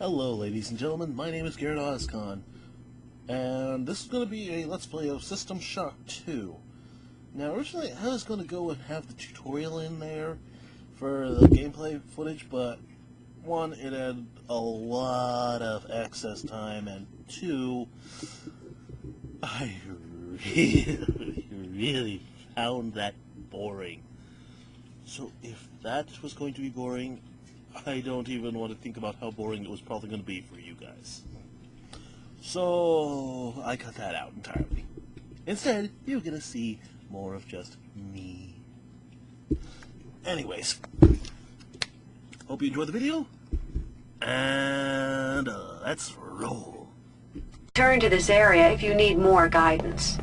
Hello ladies and gentlemen, my name is Garrett Ozkon, and this is going to be a Let's Play of System Shock 2. Now originally I was going to go and have the tutorial in there for the gameplay footage, but one, it had a lot of access time, and two, I really found that boring. So if that was going to be boring, I don't even want to think about how boring it was probably going to be for you guys. So I cut that out entirely. Instead, you're going to see more of just me. Anyways, hope you enjoyed the video, and let's roll. Turn to this area if you need more guidance.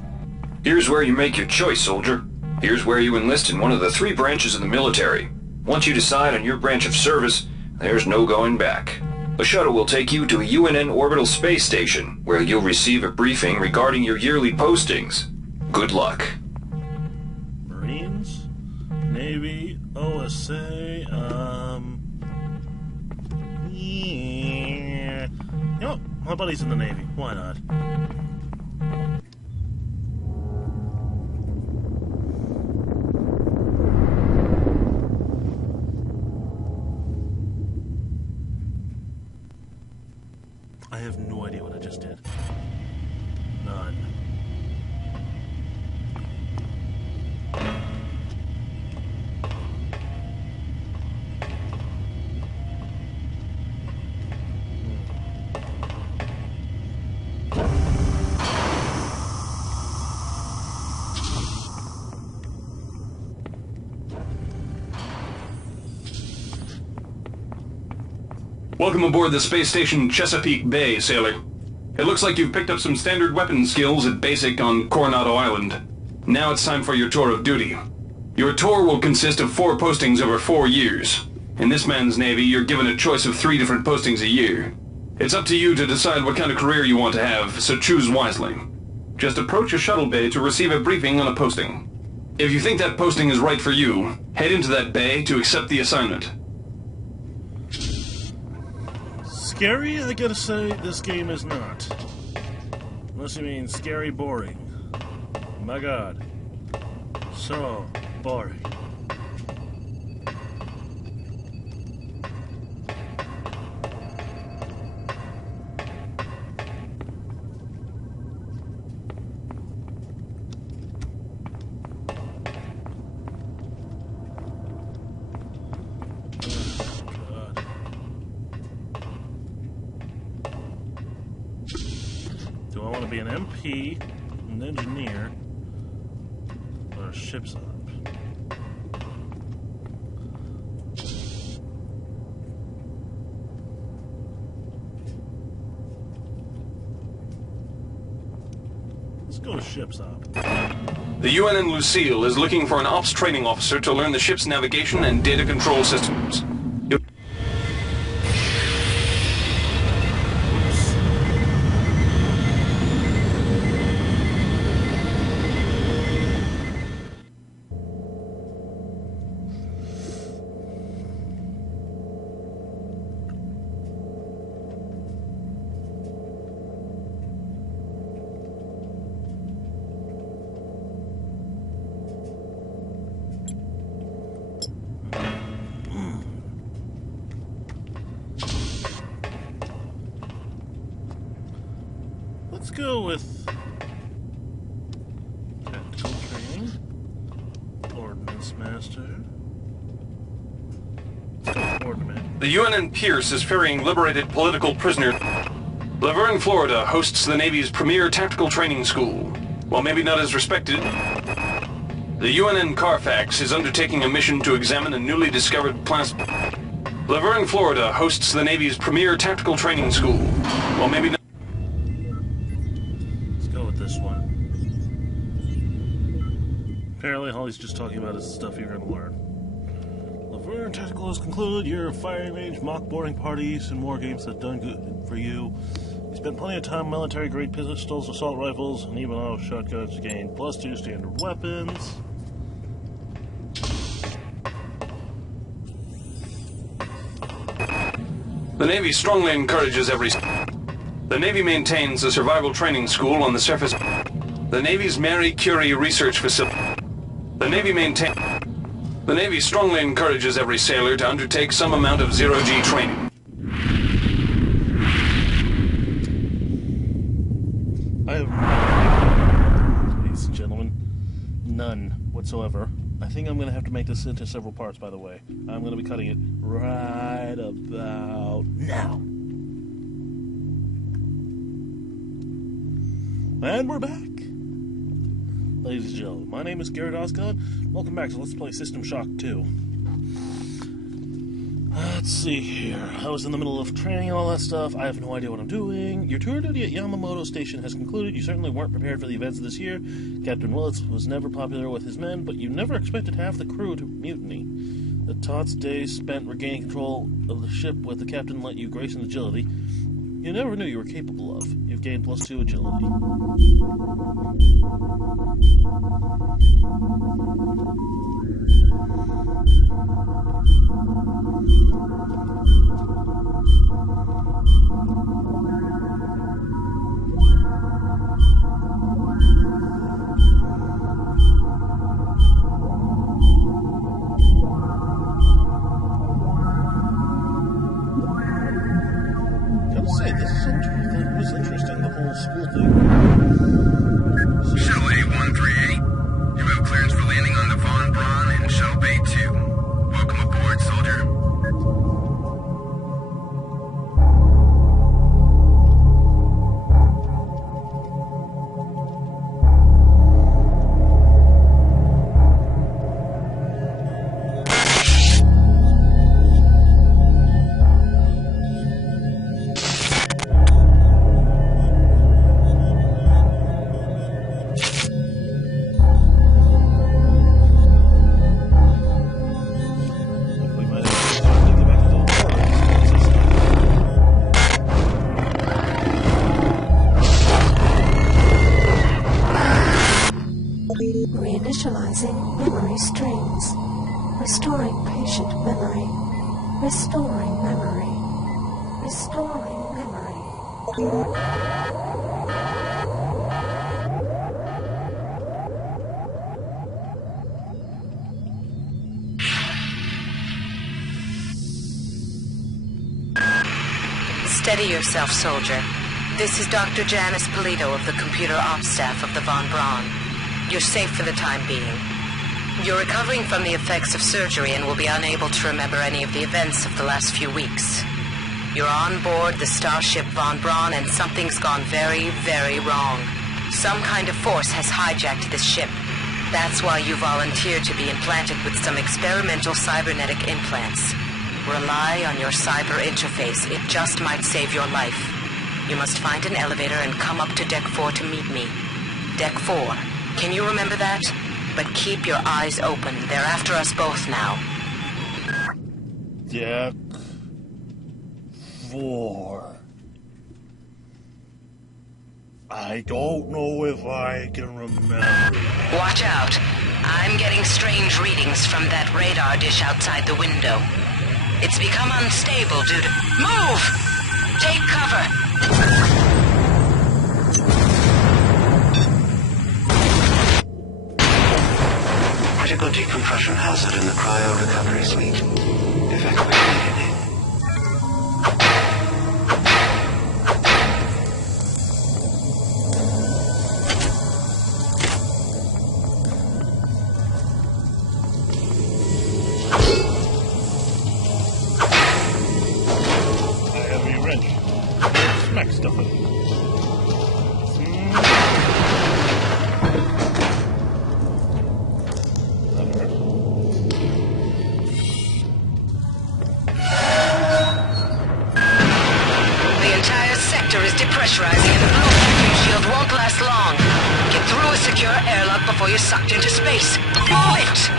Here's where you make your choice, soldier. Here's where you enlist in one of the 3 branches of the military. Once you decide on your branch of service, there's no going back. The shuttle will take you to a UNN orbital space station, where you'll receive a briefing regarding your yearly postings. Good luck. Marines, Navy, OSA, yeah. You know, my buddy's in the Navy. Why not? I have no idea what I just did. None. Welcome aboard the space station Chesapeake Bay, sailor. It looks like you've picked up some standard weapon skills at basic on Coronado Island. Now it's time for your tour of duty. Your tour will consist of 4 postings over 4 years. In this man's Navy, you're given a choice of 3 different postings a year. It's up to you to decide what kind of career you want to have, so choose wisely. Just approach a shuttle bay to receive a briefing on a posting. If you think that posting is right for you, head into that bay to accept the assignment. Scary, I gotta say, this game is not. Unless you mean scary boring. My god. So boring. Do I want to be an MP, an engineer, or a ship's op? Let's go to ship's op. The UNN Lucille is looking for an ops training officer to learn the ship's navigation and data control systems. Let's go with tactical training, ordnance master. Let's go with ordnance. The UNN Pierce is ferrying liberated political prisoners. Laverne, Florida hosts the Navy's premier tactical training school. While maybe not as respected, the UNN Carfax is undertaking a mission to examine a newly discovered plasma. Laverne, Florida hosts the Navy's premier tactical training school. While maybe not... This one. Apparently all he's just talking about is the stuff you're going to learn. Laverne Tactical has concluded your firing range, mock boarding parties, and war games have done good for you. You spent plenty of time military-grade pistols, assault rifles, and even auto shotguns to gain +2 standard weapons. The Navy strongly encourages every... The Navy maintains a survival training school on the surface. The Navy's Marie Curie Research Facility. The Navy strongly encourages every sailor to undertake some amount of zero-G training. I have, ladies and gentlemen, none whatsoever. I think I'm going to have to make this into several parts, by the way. I'm going to be cutting it right about now. And we're back. Ladies and gentlemen, my name is Garrett Ozkon. Welcome back to Let's Play System Shock 2. Let's see here. I was in the middle of training and all that stuff. I have no idea what I'm doing. Your tour duty at Yamamoto Station has concluded. You certainly weren't prepared for the events of this year. Captain Willits was never popular with his men, but you never expected half the crew to mutiny. The taut's days spent regaining control of the ship with the captain let you grace and agility. You never knew you were capable of. You've gained +2 agility. It was interesting, the whole school thing. Shuttle A-138, you have clearance for landing on the Von Braun in Shuttle Bay 2. Welcome aboard, soldier. Reinitializing memory streams. Restoring patient memory. Restoring memory. Restoring memory. Steady yourself, soldier. This is Dr. Janice Polito of the Computer Ops Staff of the Von Braun. You're safe for the time being. You're recovering from the effects of surgery and will be unable to remember any of the events of the last few weeks. You're on board the starship Von Braun and something's gone very, very wrong. Some kind of force has hijacked this ship. That's why you volunteered to be implanted with some experimental cybernetic implants. Rely on your cyber interface. It just might save your life. You must find an elevator and come up to Deck 4 to meet me. Deck 4. Can you remember that? But keep your eyes open. They're after us both now. Deck 4. I don't know if I can remember. Watch out. I'm getting strange readings from that radar dish outside the window. It's become unstable due to... Move! Take cover! Critical decompression hazard in the cryo recovery suite. Evacuate needed. Depressurizing and the blue vacuum shield won't last long. Get through a secure airlock before you're sucked into space. Move it!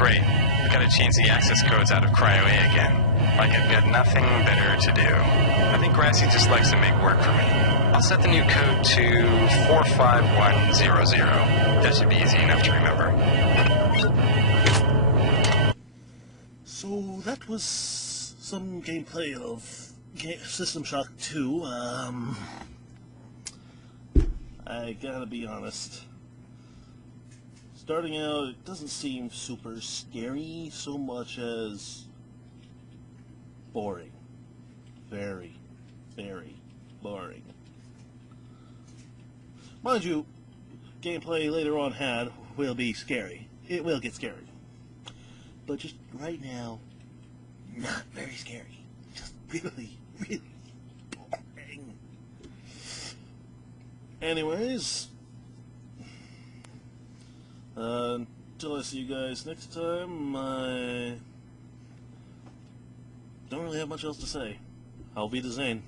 Great. We gotta change the access codes out of Cryo A again. Like I've got nothing better to do. I think Grassy just likes to make work for me. I'll set the new code to 45100. That should be easy enough to remember. So that was some gameplay of System Shock 2. I gotta be honest. Starting out, it doesn't seem super scary so much as boring. Very, very boring. Mind you, gameplay later on will be scary. It will get scary. But just right now, not very scary. Just really, really boring. Anyways, until I see you guys next time, I don't really have much else to say. I'll be the Zane.